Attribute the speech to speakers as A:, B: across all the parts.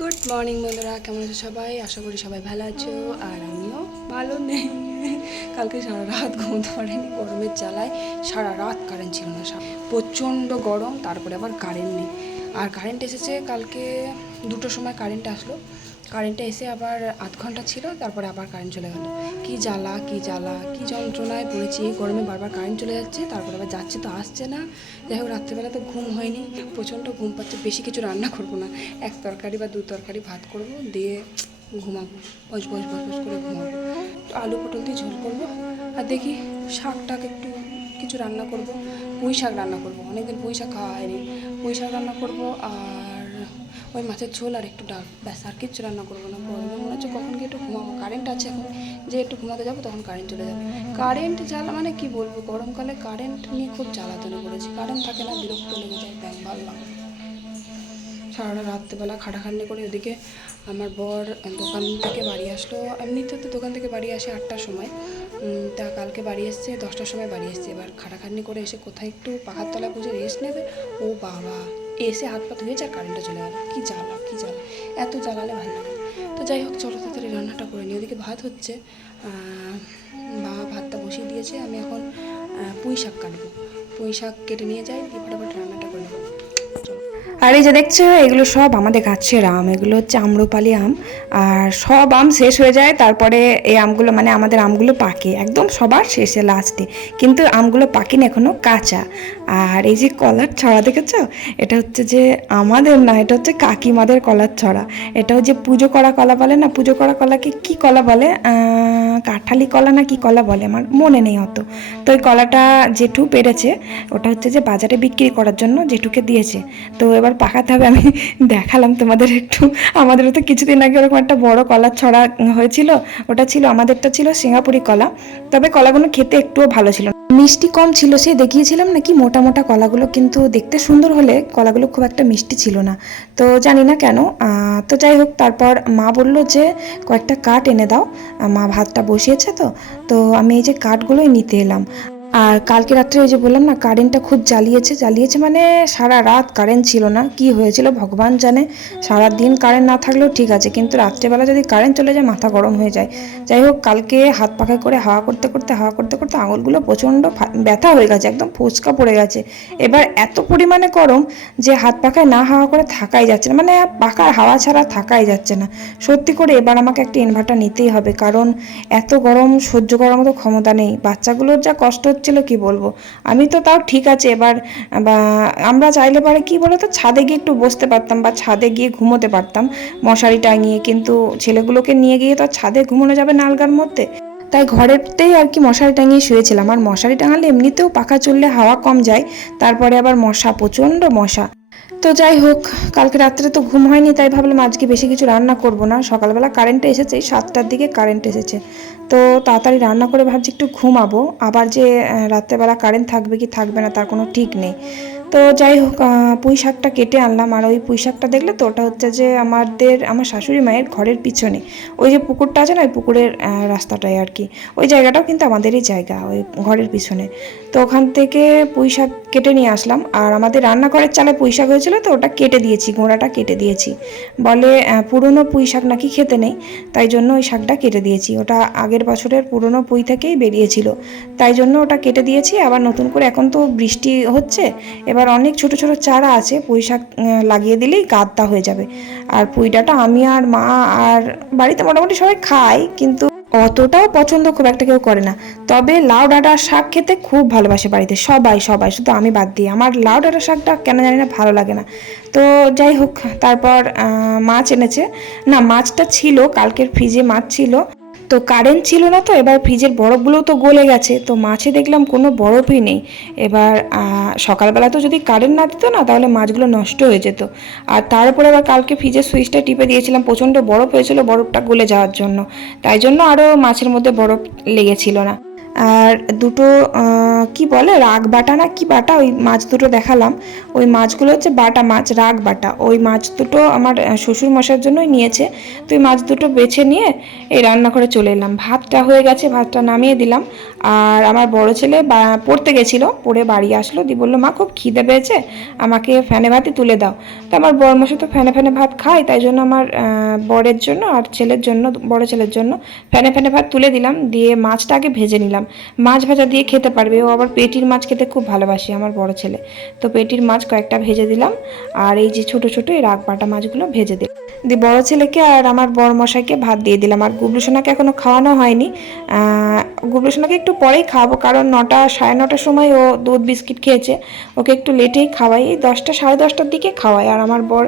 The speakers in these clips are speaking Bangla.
A: গুড মর্নিং বন্ধুরা। কেমন আছো সবাই? আশা করি সবাই ভালো আছো। আর আমিও ভালো নেই। কালকে সারা রাত ঘুমোতে পারিনি গরমের জ্বালায় সারা রাত কারেন্ট ছিল না প্রচণ্ড গরম, তারপরে আবার কারেন্ট নেই। আর কারেন্ট এসেছে কালকে দুটোর সময় কারেন্ট আসলো। কারেন্টটা এসে আবার আধ ঘণ্টা ছিল, তারপরে আবার কারেন্ট চলে গেল। কি জ্বালা কি জ্বালা, কি যন্ত্রণায় পড়েছি, এই গরমে বারবার কারেন্ট চলে যাচ্ছে, তারপরে আবার যাচ্ছে তো আসছে না। যাই হোক, রাত্রেবেলা তো ঘুম হয়নি, প্রচণ্ড ঘুম পাচ্ছে, বেশি কিছু রান্না করব না। এক তরকারি বা দু তরকারি ভাত করব, দিয়ে ঘুমাবো, বস বস বস বস করে ঘুমাবো। আলু পটল দিয়ে ঝোল করব, আর দেখি শাক টাক একটু কিছু রান্না করব, পুঁই শাক রান্না করব। অনেকদিন পুঁই শাক খাওয়া হয়নি। পুঁই শাক রান্না করব আর ওই মাছের ঝোল আর একটু ডাল। ব্যাস, আর কিচ্ছু রান্না করব না। গরমে মনে হচ্ছে কখন গিয়ে একটু ঘুমাবো। কারেন্ট আছে এখন। যে একটু ঘুমাতে যাব তখন কারেন্ট চলে যাবে। কারেন্ট জ্বালা মানে কি বলব? গরমকালে কারেন্ট নিয়ে খুব জ্বালাতনে করেছি। কারেন্ট থাকে না, বিরক্ত লেগে যায় ব্যাং ভালো লাগে। সারাটা রাত্রেবেলা খাটাখাটনি করে ওদিকে আমার বর দোকান থেকে বাড়ি আসলো। এমনিতে তো দোকান থেকে বাড়ি আসে আটটার সময়। তা কালকে বাড়ি এসছে, দশটার সময় বাড়ি এসছে। এবার খাটাখাটনি করে এসে কোথায় একটু পাখার তলায় বুঝে রেস্ট নেবে? ও বাবা! এসে হাত পা ধুয়েছে আর কারেন্টটা চলে গেল। কী জ্বালা কী জ্বালা। এত জ্বালালে ভালো লাগে তো যাই হোক, চলো তাড়াতাড়ি রান্নাটা করে নিই। ওদিকে ভাত হচ্ছে বা ভাতটা বসিয়ে দিয়েছে। আমি এখন পুঁই শাক কাটবো। পুঁই শাক কেটে নিয়ে যাই, দিয়ে ফটাফট রান্নাটা
B: আর এই যে দেখছ, এগুলো সব আমাদের গাছের আম, এগুলো হচ্ছে আম্রপালি আম। আর সব আম শেষ হয়ে যায়, তারপরে এই আমগুলো মানে আমাদের আমগুলো পাকে, একদম সবার শেষে লাস্টে কিন্তু আমগুলো পাকেনি এখনও কাঁচা। আর এই যে কলার ছড়া দেখেছ? এটা হচ্ছে যে আমাদের না, এটা হচ্ছে কাকিমাদের কলার ছড়া। এটাও যে পুজো করা কলা বলে না, পুজো করা কলাকে কি কলা বলে? কাঁঠালি কলা না কি কলা বলে? আমার মনে নেই অত। তো ওই কলাটা জেঠু পেরেছে, ওটা হচ্ছে যে বাজারে বিক্রি করার জন্য জেঠুকে দিয়েছে। তো এবার পাকাতে হবে, আমি দেখালাম তোমাদের একটু। আমাদেরও তো কিছুদিন আগে ওরকম একটা বড় কলার ছড়া হয়েছিল, ওটা ছিল, আমাদেরটা ছিল সিঙ্গাপুরি কলা। তবে কলাগুলো খেতে একটুও ভালো ছিল। মিষ্টি কম ছিল, সে দেখিয়েছিলাম নাকি মোটা মোটা কলাগুলো, কিন্তু দেখতে সুন্দর হলে কলাগুলো খুব একটা মিষ্টি ছিল না। তো জানি না কেন তো যাই হোক, তারপর মা বলল যে, কয়েকটা কাঠ এনে দাও। মা ভাতটা বসিয়েছে তো তো আমি এই যে কাঠগুলোই নিতে এলাম। আর কালকে রাত্রে ওই যে বললাম না কারেন্টটা খুব জ্বালিয়েছে জ্বালিয়েছে মানে সারা রাত কারেন্ট ছিল না। কি হয়েছিল ভগবান জানে। সারা দিন কারেন্ট না থাকলেও ঠিক আছে, কিন্তু রাত্রেবেলা যদি কারেন্ট চলে যায়, মাথা গরম হয়ে যায়। যাই হোক, কালকে হাত পাখা করে হাওয়া করতে করতে, হাওয়া করতে করতে আঙুলগুলো প্রচণ্ড ব্যথা হয়ে গেছে, একদম ফুচকা পড়ে গেছে। এবার এত পরিমাণে গরম যে হাত পাখায় না হাওয়া করে থাকাই যাচ্ছে না মানে পাখার হাওয়া ছাড়া থাকাই যাচ্ছে না। সত্যি করে এবার আমাকে একটা ইনভার্টার নিতেই হবে, কারণ এত গরম, সহ্য করার মতো ক্ষমতা নেই। বাচ্চাগুলোর যা কষ্ট হচ্ছিল কি বলব? আমি তো তাও ঠিক আছে, এবার আমরা চাইলে পারে কি বলো তো ছাদে গিয়ে একটু বসতে পারতাম বা ছাদে গিয়ে ঘুমোতে পারতাম মশারি টাঙিয়ে, কিন্তু ছেলেগুলোকে নিয়ে গিয়ে তো ছাদে ঘুমোনো যাবে না আলগার মধ্যে। তাই ঘরেতেই আর কি মশারি টাঙিয়ে শুয়েছিলাম। আর মশারি টাঙালে এমনিতেও পাখা চললে হাওয়া কম যায়, তারপরে আবার মশা, প্রচণ্ড মশা। তো যাই হোক, কালকে রাত্রে তো ঘুম হয়নি, তাই ভাবলাম আজকে বেশি কিছু রান্না করব না। সকালবেলা কারেন্ট এসেছে সাতটার দিকে কারেন্ট এসেছে। তো তাড়াতাড়ি রান্না করে ভাবছি একটু ঘুমাবো। আবার যে রাত্রেবেলা কারেন্ট থাকবে কি থাকবে না, তার কোনো ঠিক নেই। তো যাই হোক পুঁই শাকটা কেটে আনলাম। আর ওই পুঁই শাকটা দেখলে তো, ওটা হচ্ছে যে আমাদের, আমার শাশুড়ি মায়ের ঘরের পিছনে। ওই যে পুকুরটা আছে না, ওই পুকুরের রাস্তাটায় আর কি। ওই জায়গাটাও কিন্তু আমাদেরই জায়গা, ওই ঘরের পিছনে। তো ওখান থেকে পুঁই শাক কেটে নিয়ে আসলাম। আর আমাদের রান্নাঘরের চালে পুঁই শাক হয়েছিল তো, ওটা কেটে দিয়েছি, গোড়াটা কেটে দিয়েছি। বলে পুরনো পুঁই শাক নাকি খেতে নেই, তাই জন্য ওই শাকটা কেটে দিয়েছি। ওটা আগের বছরের পুরনো পুঁই থেকেই বেরিয়েছিল। তাই জন্য ওটা কেটে দিয়েছি। আবার নতুন করে, এখন তো বৃষ্টি হচ্ছে এবার অনেক ছোট ছোট চারা আছে, পুঁই শাক লাগিয়ে দিলেই গাদ্দা হয়ে যাবে। আর পুঁইডাটা আমি আর মা আর বাড়িতে মোটামুটি সবাই খাই, কিন্তু অতটাও পছন্দ খুব একটা কেউ করে না। তবে লাউ ডাঁটার শাক খেতে খুব ভালোবাসে বাড়িতে, সবাই সবাই, শুধু আমি বাদ দিই। আমার লাউ ডাঁটার শাকটা কেন জানি না ভালো লাগে না। তো যাই হোক, তারপর মাছ এনেছে। না, মাছটা ছিল, কালকের ফ্রিজে মাছ ছিল। তো কারেন্ট ছিল না তো, এবার ফ্রিজের বরফগুলোও তো গলে গেছে, তো মাছে দেখলাম কোনো বরফই নেই। এবার সকালবেলা তো যদি কারেন্ট না দিত না, তাহলে মাছগুলো নষ্ট হয়ে যেত। আর তারপরে আবার কালকে ফ্রিজের সুইচটা টিপে দিয়েছিলাম, প্রচণ্ড বরফ হয়েছিল বরফটা গলে যাওয়ার জন্য। তাই জন্য আরও মাছের মধ্যে বরফ লেগেছিল না। আর দুটো কি বলে, রাগ বাটা না কি বাটা, ওই মাছ দুটো দেখালাম। ওই মাছগুলো হচ্ছে বাটা মাছ, রাগ বাটা। ওই মাছ দুটো আমার শ্বশুর মশার জন্যই নিয়েছে। তো ওই মাছ দুটো বেছে নিয়ে এই রান্না করে চলে এলাম। ভাতটা হয়ে গেছে, ভাতটা নামিয়ে দিলাম। আর আমার বড় ছেলে পড়তে গেছিল, পড়ে বাড়ি আসলো। দিয়ে বলল, মা, খুব খিদে পেয়েছে, আমাকে ফ্যানে ভাতই তুলে দাও। তো আমার বড় মশাই তো ফ্যানে ফ্যানে ভাত খায়, তাই জন্য আমার বরের জন্য আর ছেলের জন্য, বড় ছেলের জন্য ফ্যানে ফ্যানে ভাত তুলে দিলাম। দিয়ে মাছটা আগে ভেজে নিলাম। মাছ ভাজা দিয়ে খেতে পারবে। ও আবার পেটির মাছ খেতে খুব ভালোবাসে আমার বড় ছেলে। তো পেটির মাছ কয়েকটা ভেজে দিলাম। আর এই যে ছোট ছোট এই রাগ বাটা মাছগুলো ভেজে দিলাম। দিয়ে বড় ছেলেকে আর আমার বড় মশাইকে ভাত দিয়ে দিলাম। আর গুবলু সোনাকে এখনও খাওয়ানো হয়নি। গুবলু সোনাকে একটু পরেই খাওয়াবো, কারণ নটা, সাড়ে নটার সময় ও দুধ বিস্কিট খেয়েছে। ওকে একটু লেটেই খাওয়াই, এই দশটা, সাড়ে দশটার দিকে খাওয়াই। আর আমার বর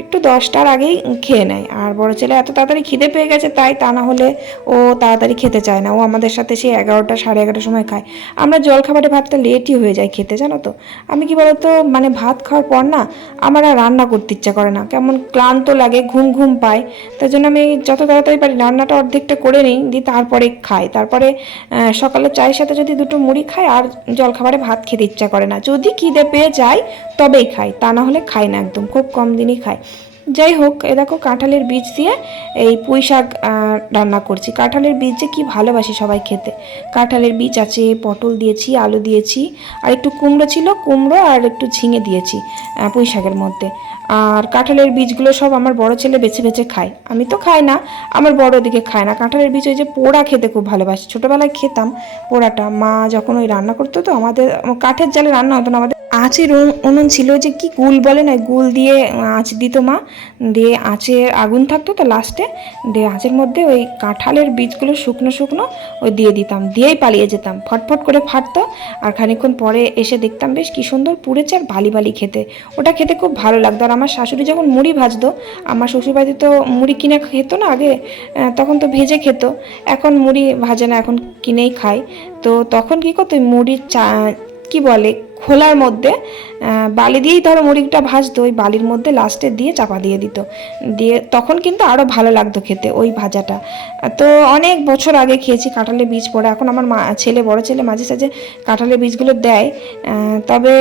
B: একটু দশটার আগেই খেয়ে নেয়। আর বড় ছেলে এত তাড়াতাড়ি খিদে পেয়ে গেছে, তাই তা না হলে ও তাড়াতাড়ি খেতে চায় না। ও আমাদের সাথে সেই এগারোটা, সাড়ে এগারোটার সময় খায়। আমরা জল খাবারে ভাতটা লেটই হয়ে যায় খেতে, জানো তো? আমি কি বলতো মানে ভাত খাওয়ার পর না আমার আর রান্না করতে ইচ্ছা করে না। কেমন ক্লান্ত লাগে, ঘুম ঘুম পায়। তার জন্য আমি যত তাড়াতাড়ি পারি রান্নাটা অর্ধেকটা করে নিই, দিয়ে তারপরে খাই। তারপরে সকালে চায়ের সাথে যদি দুটো মুড়ি খাই আর জলখাবারে ভাত খেতে ইচ্ছা করে না। যদি খিদে পেয়ে যায়, তবেই খাই তা না হলে খাই না একদম, খুব কম দিনই খাই যাই হোক, এ দেখো কাঁঠালের বীজ দিয়ে এই পুঁই শাক রান্না করছি। কাঁঠালের বীজ যে কী ভালোবাসি সবাই খেতে। কাঁঠালের বীজ আছে, পটল দিয়েছি, আলু দিয়েছি, আর একটু কুমড়ো ছিল, কুমড়ো আর একটু ঝিঙে দিয়েছি পুঁই শাকের মধ্যে। আর কাঁঠালের বীজগুলো সব আমার বড় ছেলে বেছে বেছে খায়। আমি তো খাই না, আমার বড় দিকে খায় না। কাঁঠালের বীজ ওই যে পোড়া খেতে খুব ভালোবাসি। ছোটোবেলায় খেতাম পোড়াটা। মা যখন ওই রান্না করতো তো আমাদের, কাঠের জালে রান্না হতো না, আমাদের আঁচের উন- উনুন ছিল যে কি গুল বলে না গুল দিয়ে আঁচ দিত মা, দিয়ে আঁচের আগুন থাকতো তো লাস্টে দিয়ে আঁচের মধ্যে ওই কাঁঠালের বীজগুলো শুকনো শুকনো ওই দিয়ে দিতাম, দিয়েই পালিয়ে যেতাম, ফটফট করে ফাটতো, আর খানিকক্ষণ পরে এসে দেখতাম বেশ কি সুন্দর পুড়েছে আর বালি বালি খেতে, ওটা খেতে খুব ভালো লাগতো, আর আমার শাশুড়ি যখন মুড়ি ভাজতো, আমার শ্বশুরবাড়িতে তো মুড়ি কিনে খেত না আগে তখন তো ভেজে খেত, এখন মুড়ি ভাজে না, এখন কিনেই খায় তো তখন কী করতো মুড়ির চা, কি বলে খোলার মধ্যে বালি দিয়েই ধরো মুড়িটা ভাজতো, ওই বালির মধ্যে লাস্টে দিয়ে চাপা দিয়ে দিত। দিয়ে তখন কিন্তু আরও ভালো লাগতো খেতে ওই ভাজাটা। তো অনেক বছর আগে খেয়েছি কাঁঠালের বীজ পড়ে। এখন আমার মা, ছেলে, বড় ছেলে মাঝে সাঝে কাঁঠালের বীজগুলো দেয়। তবে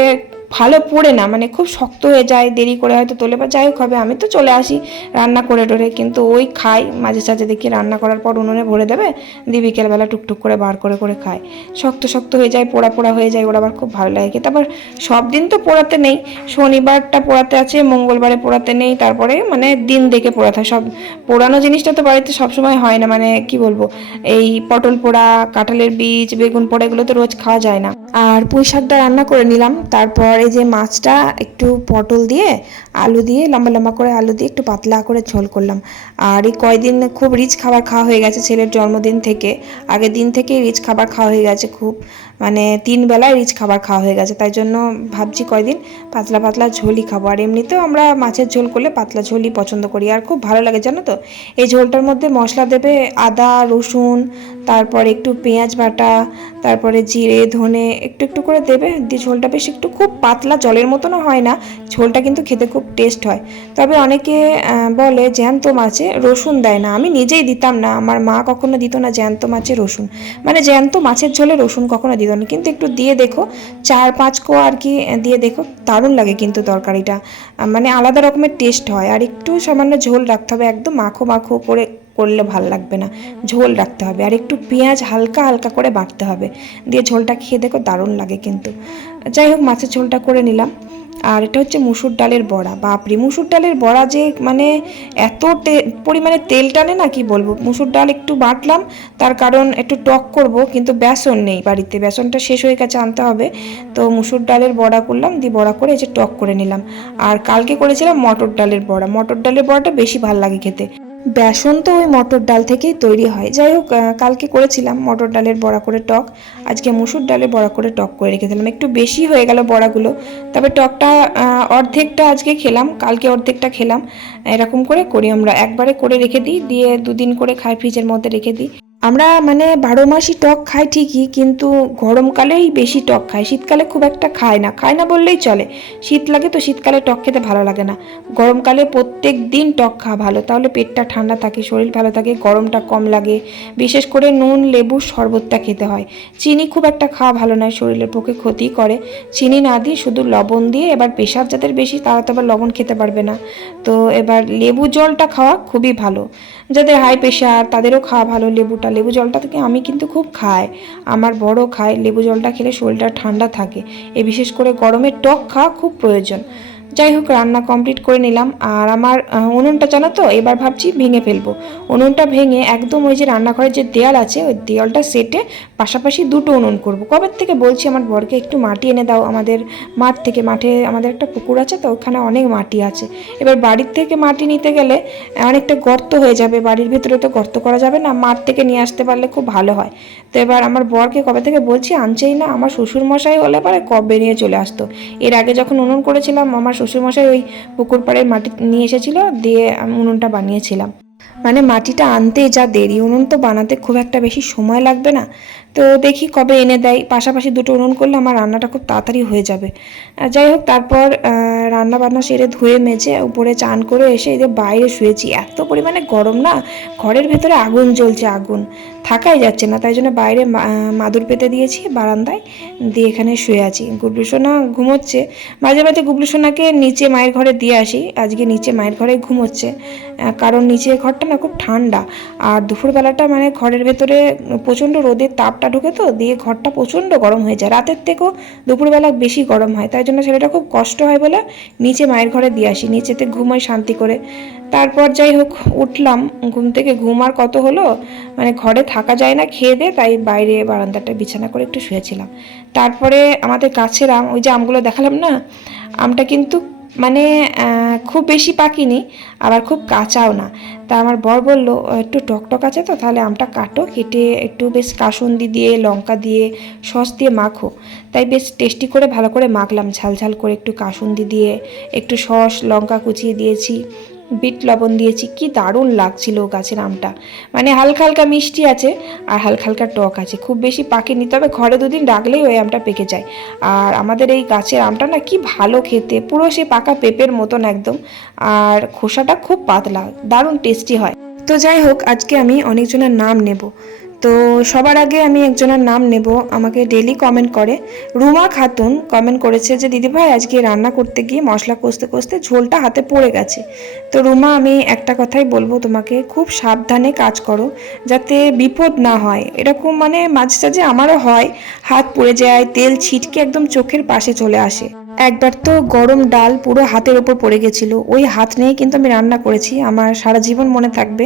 B: ভালো পড়ে না মানে খুব শক্ত হয়ে যায়, দেরি করে হয়তো তোলে বা যাই হোক হবে, আমি তো চলে আসি রান্না করে টোরে কিন্তু ওই খাই মাঝে সাঝে দেখি রান্না করার পর উনুনে ভরে দেবে, দিয়ে বিকেলবেলা টুকটুক করে বার করে করে খায়। শক্ত শক্ত হয়ে যায়, পোড়া পোড়া হয়ে যায়, ওরা আবার খুব ভালো লাগে খেতে। আবার সব দিন তো পোড়াতে নেই, শনিবারটা পোড়াতে আছে, মঙ্গলবারে পোড়াতে নেই, তারপরে মানে দিন দেখে পোড়াতে হয়। সব পোড়ানো জিনিসটা তো বাড়িতে সবসময় হয় না মানে কি বলব, এই পটল পোড়া, কাঁঠালের বীজ, বেগুন পোড়া, এগুলো তো রোজ খাওয়া যায় না। আর পুঁই শাকটা রান্না করে নিলাম। তারপর এই যে মাছটা একটু পটল দিয়ে, আলু দিয়ে, লম্বা লম্বা করে আলু দিয়ে একটু পাতলা করে ঝোল করলাম। আর এই কয়দিন খুব রিচ খাবার খাওয়া হয়ে গেছে ছেলের জন্মদিন থেকে। আগের দিন থেকে রিচ খাবার খাওয়া হয়ে গেছে খুব। মানে তিন বেলায় রিচ খাবার খাওয়া হয়ে গেছে। তাই জন্য ভাবছি কয়দিন পাতলা পাতলা ঝোলই খাব। আর এমনিতেও আমরা মাছের ঝোল করলে পাতলা ঝোলই পছন্দ করি। আর খুব ভালো লাগে, জানো তো? এই ঝোলটার মধ্যে মশলা দেবে আদা, রসুন, তারপর একটু পেঁয়াজ বাটা, তারপরে জিরে, ধনে, একটু একটু করে দেবে, দিয়ে ঝোলটা বেশ একটু খুব পাতলা জলের মতনও হয় না, ঝোলটা কিন্তু খেতে খুব টেস্ট হয়। তবে অনেকে বলে জ্যান্ত মাছে রসুন দেয় না। আমি নিজেই দিতাম না, আমার মা কখনো দিত না জ্যান্ত মাছে রসুন। মানে জ্যান্ত মাছের ঝোলে রসুন কখনো দিত না। কিন্তু একটু দিয়ে দেখো, চার পাঁচ কো আর কি দিয়ে দেখো, দারুণ লাগে কিন্তু তরকারিটা। মানে আলাদা রকমের টেস্ট হয়। আর একটু সামান্য ঝোল রাখতে হবে, একদম মাখো মাখো করে করলে ভালো লাগবে না। ঝোল রাখতে হবে। আর একটু পেঁয়াজ হালকা হালকা করে বাটতে হবে। দিয়ে ঝোলটা খেয়ে দেখো দারুণ লাগে কিন্তু। যাই হোক, মাছের ঝোলটা করে নিলাম। আর এটা হচ্ছে মুসুর ডালের বড়া। বাপরে, মুসুর ডালের বড়া যে মানে এত পরিমাণে তেল টানে না, কি বলব? মুসুর ডাল একটু বাটলাম, তার কারণ একটু টক করব, কিন্তু বেসন নেই বাড়িতে। বেসনটা শেষ হয়ে গেছে, আনতে হবে। তো মুসুর ডালের বড়া করলাম, দিয়ে বড়া করে এই যে টক করে নিলাম। আর কালকে করেছিলাম মটর ডালের বড়া। মটর ডালের বড়াটা বেশি ভালো লাগে খেতে। বেসন তো ওই মটর ডাল থেকেই তৈরি হয়। যাই হোক কালকে করেছিলাম মটর ডালের বড়া করে টক। আজকে মুসুর ডালের বড়া করে টক করে রেখে দিলাম। একটু বেশি হয়ে গেল বড়াগুলো, তবে টকটা অর্ধেকটা আজকে খেলাম, কালকে অর্ধেকটা খেলাম। এরকম করে করি আমরা। একবারে করে রেখে দিই, দিয়ে দুদিন করে খাই, ফ্রিজের মধ্যে রেখে দিই। আমরা মানে বারো মাসই টক খাই ঠিকই, কিন্তু গরমকালেই বেশি টক খাই। শীতকালে খুব একটা খায় না। খায় না বললেই চলে। শীত লাগে তো শীতকালে টক খেতে ভালো লাগে না। গরমকালে প্রত্যেক দিন টক খাওয়া ভালো। তাহলে পেটটা ঠান্ডা থাকে, শরীর ভালো থাকে, গরমটা কম লাগে। বিশেষ করে নুন লেবুর শরবতটা খেতে হয়। চিনি খুব একটা খাওয়া ভালো নয়, শরীরের পক্ষে ক্ষতি করে। চিনি না দিয়ে শুধু লবণ দিয়ে এবার প্রেশার যাদের বেশি, তারা তো আবার লবণ খেতে পারবে না। তো এবার লেবু জলটা খাওয়া খুবই ভালো। যাদের হাই প্রেশার তাদেরও খাওয়া ভালো, লেবুটা লেবু জলটা থেকে আমি কিন্তু খুব খাই। আমার বড় খায়, লেবু জলটা খেলে শরীরটা ঠান্ডা থাকে। এ বিশেষ করে গরমে টক খাওয়া খুব প্রয়োজন। যাই হোক রান্না কমপ্লিট করে নিলাম। আর আমার উনুনটা জানো তো, এবার ভাবছি ভেঙে ফেলব। উনুনটা ভেঙে একদম ওই যে রান্নাঘরের যে দেয়াল আছে, ওই দেয়ালটা সেটে পাশাপাশি দুটো উনুন করব। কবে থেকে বলছি আমার বরকে, একটু মাটি এনে দাও, আমাদের মাঠ থেকে, মাঠে আমাদের একটা পুকুর আছে তো, ওখানে অনেক মাটি আছে। এবার বাড়ির থেকে মাটি নিতে গেলে অনেকটা গর্ত হয়ে যাবে, বাড়ির ভিতরে তো গর্ত করা যাবে না, মাঠ থেকে নিয়ে আসতে পারলে খুব ভালো হয়। তো এবার আমার বরকে কবে থেকে বলছি, আনছেই না, আমার শ্বশুর মশাই হলে পরে কবে নিয়ে চলে আসতো। এর আগে যখন উনুন করেছিলাম, আমার শ্বশুর মশাই ওই পুকুর পাড়ের মাটি নিয়ে এসেছিল, দিয়ে আমি উনুনটা বানিয়েছিলাম। মানে মাটিটা আনতে যা দেরি, উনুন তো বানাতে খুব একটা বেশি সময় লাগবে না। তো দেখি কবে এনে দেয়। পাশাপাশি দুটো উনুন করলে আমার রান্নাটা খুব তাড়াতাড়ি হয়ে যাবে। যাই হোক, তারপর রান্না বান্না সেরে ধুয়ে মেজে উপরে চান করে এসে এদের বাইরে শুয়েছি, এত পরিমাণে গরম না, ঘরের ভেতরে আগুন জ্বলছে, আগুন। থাকাই যাচ্ছে না, তাই জন্য বাইরে মাদুর পেতে দিয়েছি বারান্দায়, দিয়ে এখানে শুয়ে আছি। গুবলু সোনা ঘুমোচ্ছে। মাঝে মাঝে গুবলু সোনাকে নিচে মায়ের ঘরে দিয়ে আসি, আজকে নিচে মায়ের ঘরে ঘুমোচ্ছে। কারণ নিচের ঘরটা না খুব ঠান্ডা। আর দুপুরবেলাটা মানে ঘরের ভেতরে প্রচণ্ড রোদের তাপটা ঢুকে তো, দিয়ে ঘরটা প্রচণ্ড গরম হয়ে যায়। রাতের থেকেও দুপুরবেলা বেশি গরম হয়, তাই জন্য ছেলেটা খুব কষ্ট হয় বলে নিচে মায়ের ঘরে দিয়ে আসি, নিচেতে ঘুমাই শান্তি করে। তারপর যাই হোক, উঠলাম, ঘুম থেকে ঘুম আর কত হলো? মানে ঘরে থাকা যায় না খেয়ে দে, তাই বাইরে বারান্দাটা বিছানা করে একটু শুয়েছিলাম। তারপরে আমাদের গাছের আম, ওই যে আমগুলো দেখালাম না? আমটা কিন্তু মানে খুব বেশি পাকিনি, আবার খুব কাঁচাও না। তা আমার বর বলল একটু টকটক আছে তো, তাহলে আমটা কাটো, কেটে একটু বেশ কাসুন্দি দিয়ে, লঙ্কা দিয়ে, সস দিয়ে মাখো। তাই বেশ টেস্টি করে ভালো করে মাখলাম, ঝাল ঝাল করে একটু কাসুন্দি দিয়ে, একটু সস, লঙ্কা কুচিয়ে দিয়েছি। বিট লবণ দিয়েছি, কি দারুণ লাগছিল গাছের আমটা। মানে হালকা হালকা মিষ্টি আছে আর হালকা হালকা টক আছে, খুব বেশি পাকেনি, তবে ঘরে দুদিন ডাকলেই ওই আমটা পেকে যায়। আর আমাদের এই গাছের আমটা না কি ভালো খেতে, পুরো সে পাকা পেঁপের মতন একদম, আর খোসাটা খুব পাতলা, দারুণ টেস্টি হয়। তো যাই হোক, আজকে আমি অনেকজনের নাম নেব। তো সবার আগে আমি একজনের নাম নেব, আমাকে ডেলি কমেন্ট করে। রুমা খাতুন কমেন্ট করেছে যে, দিদিভাই, আজকে রান্না করতে গিয়ে মশলা কষতে কষতে ঝোলটা হাতে পড়ে গেছে। তো রুমা, আমি একটা কথাই বলব তোমাকে, খুব সাবধানে কাজ করো, যাতে বিপদ না হয়। এরকম মানে মাঝে সাঝে আমারও হয়, হাত পড়ে যায়, তেল ছিটকে একদম চোখের পাশে চলে আসে। একবার তো গরম ডাল পুরো হাতের ওপর পড়ে গেছিল। ওই হাত নিয়ে কিন্তু আমি রান্না করেছি। আমার সারা জীবন মনে থাকবে।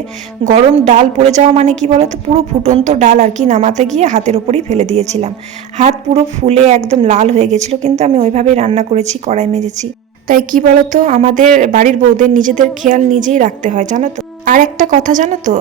B: গরম ডাল পড়ে যাওয়া মানে কি বলতো? পুরো ফুটন্ত ডাল আর কি নামাতে গিয়ে হাতের ওপরই ফেলে দিয়েছিলাম। হাত পুরো ফুলে একদম লাল হয়ে গেছিল, কিন্তু আমি ওইভাবেই রান্না করেছি, কড়াই মেজেছি। তাই কি বলতো? আমাদের বাড়ির বউদের নিজেদের খেয়াল নিজেই রাখতে হয়, জানো তো? আর একটা কথা জানো তো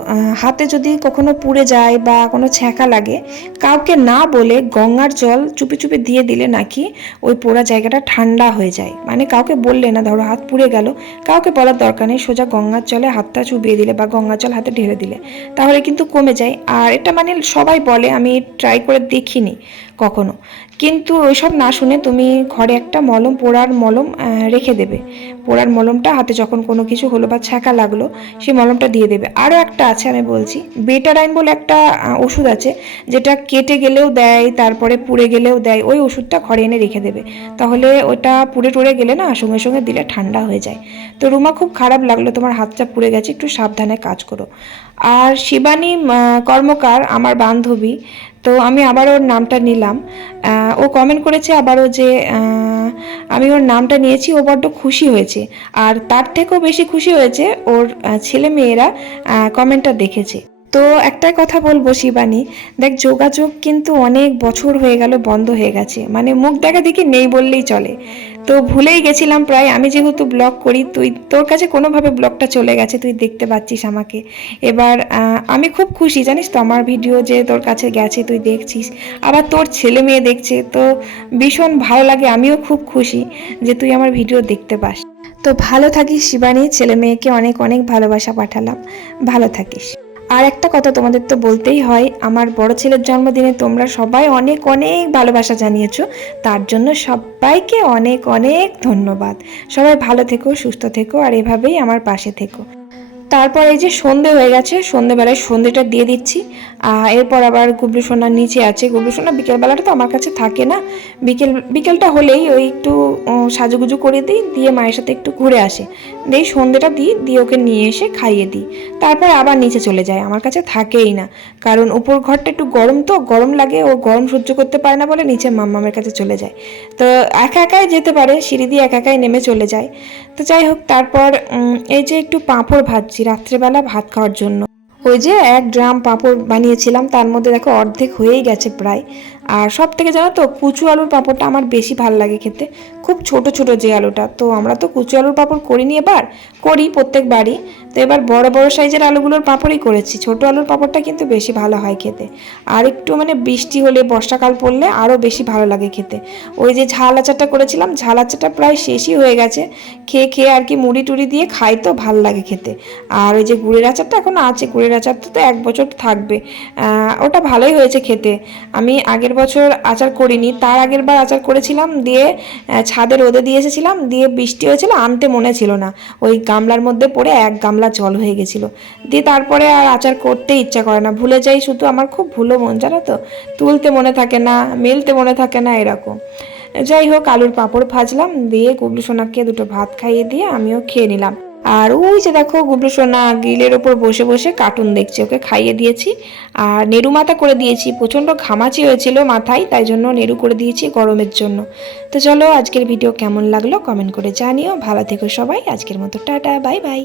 B: হাতে যদি কখনো পুড়ে যায় বা কোনো ছ্যাঁকা লাগে, কাউকে না বলে গঙ্গার জল চুপি চুপি দিয়ে দিলে নাকি ওই পোড়া জায়গাটা ঠান্ডা হয়ে যায়। মানে কাউকে বললে না, ধরো হাত পুড়ে গেল, কাউকে বলার দরকার নেই, সোজা গঙ্গার জলে হাতটা চুবিয়ে দিলে বা গঙ্গার জল হাতে ঢেলে দিলে, তাহলে কিন্তু কমে যায়। আর এটা মানে সবাই বলে, আমি ট্রাই করে দেখিনি কখনো। কিন্তু ওইসব না শুনে তুমি ঘরে একটা মলম, পোড়ার মলম রেখে দেবে। পোড়ার মলমটা হাতে যখন কোনো কিছু হলো বা ছ্যাঁকা লাগল, সেই মলমটা দিয়ে দেবে। আরও একটা আছে আমি বলছি, বেটারাইন বলে একটা ওষুধ আছে, যেটা কেটে গেলেও দেয়, তারপরে পুড়ে গেলেও দেয়, ওই ওষুধটা ঘরে এনে রেখে দেবে। তাহলে ওটা পুড়ে টুড়ে গেলে না সঙ্গে সঙ্গে দিলে ঠান্ডা হয়ে যায়। তো রুমা, খুব খারাপ লাগল, তোমার হাতটা পুড়ে গেছে, একটু সাবধানে কাজ করো। আর শিবানী কর্মকার, আমার বান্ধবী তো আমি আবার ওর নামটা নিলাম। ও কমেন্ট করেছে আবারও যে আমি ওর নামটা নিয়েছি, ও বড্ড খুশি হয়েছে। আর তার থেকেও বেশি খুশি হয়েছে ওর ছেলে মেয়েরা কমেন্টটা দেখেছে। তো একটাই কথা বলব শিবানী, দেখ যোগাযোগ কিন্তু অনেক বছর হয়ে গেল বন্ধ হয়ে গেছে মানে মুখ দেখা দেখি নেই বললেই চলে। তো ভুলেই গেছিলাম প্রায়, আমি যেহেতু ব্লগ করি, তুই, তোর কাছে কোনোভাবে ব্লগটা চলে গেছে, তুই দেখতে পাচ্ছিস আমাকে। এবার আমি খুব খুশি, জানিস তো আমার ভিডিও যে তোর কাছে গেছে, তুই দেখছিস। আবার তোর ছেলে মেয়ে দেখছে, তো ভীষণ ভালো লাগে, আমিও খুব খুশি যে তুই আমার ভিডিও দেখতে পাস। তো ভালো থাকিস শিবানী, ছেলে মেয়েকে অনেক অনেক ভালোবাসা পাঠালাম। ভালো থাকিস। আর একটা কথা তোমাদের তো বলতেই হয়, আমার বড় ছেলের জন্মদিনে তোমরা সবাই অনেক অনেক ভালোবাসা জানিয়েছো। তার জন্য সবাইকে অনেক অনেক ধন্যবাদ। সবাই ভালো থেকো, সুস্থ থেকো আর এভাবেই আমার পাশে থেকো। তারপর এই যে সন্ধে হয়ে গেছে, সন্ধেবেলায় সন্ধেটা দিয়ে দিচ্ছি। এরপর আবার গুবলু সোনার নিচে আছে। গুবলু সোনা বিকেলবেলাটা তো আমার কাছে থাকে না। বিকেল, বিকেলটা হলেই ওই একটু সাজুগুজু করে দিই, দিয়ে মায়ের সাথে একটু ঘুরে আসে। দিয়ে সন্ধেটা দিই দিয়ে ওকে নিয়ে এসে খাইয়ে দিই তারপর আবার নিচে চলে যায়। আমার কাছে থাকেই না। কারণ উপর ঘরটা একটু গরম তো, গরম লাগে, ও গরম সহ্য করতে পারে না বলে নিচে মাম্মামের কাছে চলে যায়। তো একা একাই যেতে পারে, সিঁড়ি দিয়ে একা একাই নেমে চলে যায়। তো যাই হোক, তারপর এই যে একটু পাঁপড় ভাজছি রাত্রেবেলা ভাত খাওয়ার জন্য। ওই যে এক ড্রাম পাঁপড় বানিয়েছিলাম, তার মধ্যে দেখো অর্ধেক হয়েই গেছে প্রায়। আর সব থেকে জানো তো, কুচু আলুর পাঁপড়টা আমার বেশি ভালো লাগে খেতে। খুব ছোট ছোট যে আলুটা। তো আমরা তো কুচু আলুর পাঁপড় করিনি এবার, করি প্রত্যেক বাড়ি তো এবার বড় বড় সাইজের আলুগুলোর পাঁপড়ই করেছি। ছোট আলুর পাঁপড়টা কিন্তু বেশি ভালো হয় খেতে। আর একটু মানে বৃষ্টি হলে, বর্ষাকাল পড়লে আরও বেশি ভালো লাগে খেতে। ওই যে ঝাল আচারটা করেছিলাম, ঝাল আচারটা প্রায় শেষই হয়ে গেছে। খেয়ে খেয়ে আর কি মুড়ি টুড়ি দিয়ে খাই তো ভালো লাগে খেতে। আর ওই যে গুড়ের আচারটা এখনও আছে, গুড়ের আচারটা তো এক বছর থাকবে। ওটা ভালোই হয়েছে খেতে। আমি আগের বছর আচার করিনি, তার আগের বার আচার করেছিলাম, দিয়ে ছাদে রোদে দিয়ে এসেছিলাম, দিয়ে বৃষ্টি হয়েছিল, আনতে মনে ছিল না। ওই গামলার মধ্যে পড়ে এক গামলা জল হয়ে গেছিল। দিয়ে তারপরে আর আচার করতে ইচ্ছা করে না, ভুলে যাই শুধু আমার খুব ভুলো মন, জানো তো? তুলতে মনে থাকে না, মেলতে মনে থাকে না এরকম। যাই হোক, আলুর পাঁপড় ভাজলাম, দিয়ে গুবলু সোনাকে দুটো ভাত খাইয়ে দিয়ে আমিও খেয়ে নিলাম। আর ওই যে দেখো গুবলু সোনা গ্রিলের ওপর বসে বসে কার্টুন দেখছে, ওকে খাইয়ে দিয়েছি। আর নেড়ু মাথা করে দিয়েছি, প্রচণ্ড ঘামাচি হয়েছিল মাথায়, তাই জন্য নেড়ু করে দিয়েছি গরমের জন্য। তো চলো আজকের ভিডিও কেমন লাগল কমেন্ট করে জানিও, ভালো থেকো সবাই, আজকের মতো টাটা বাই বাই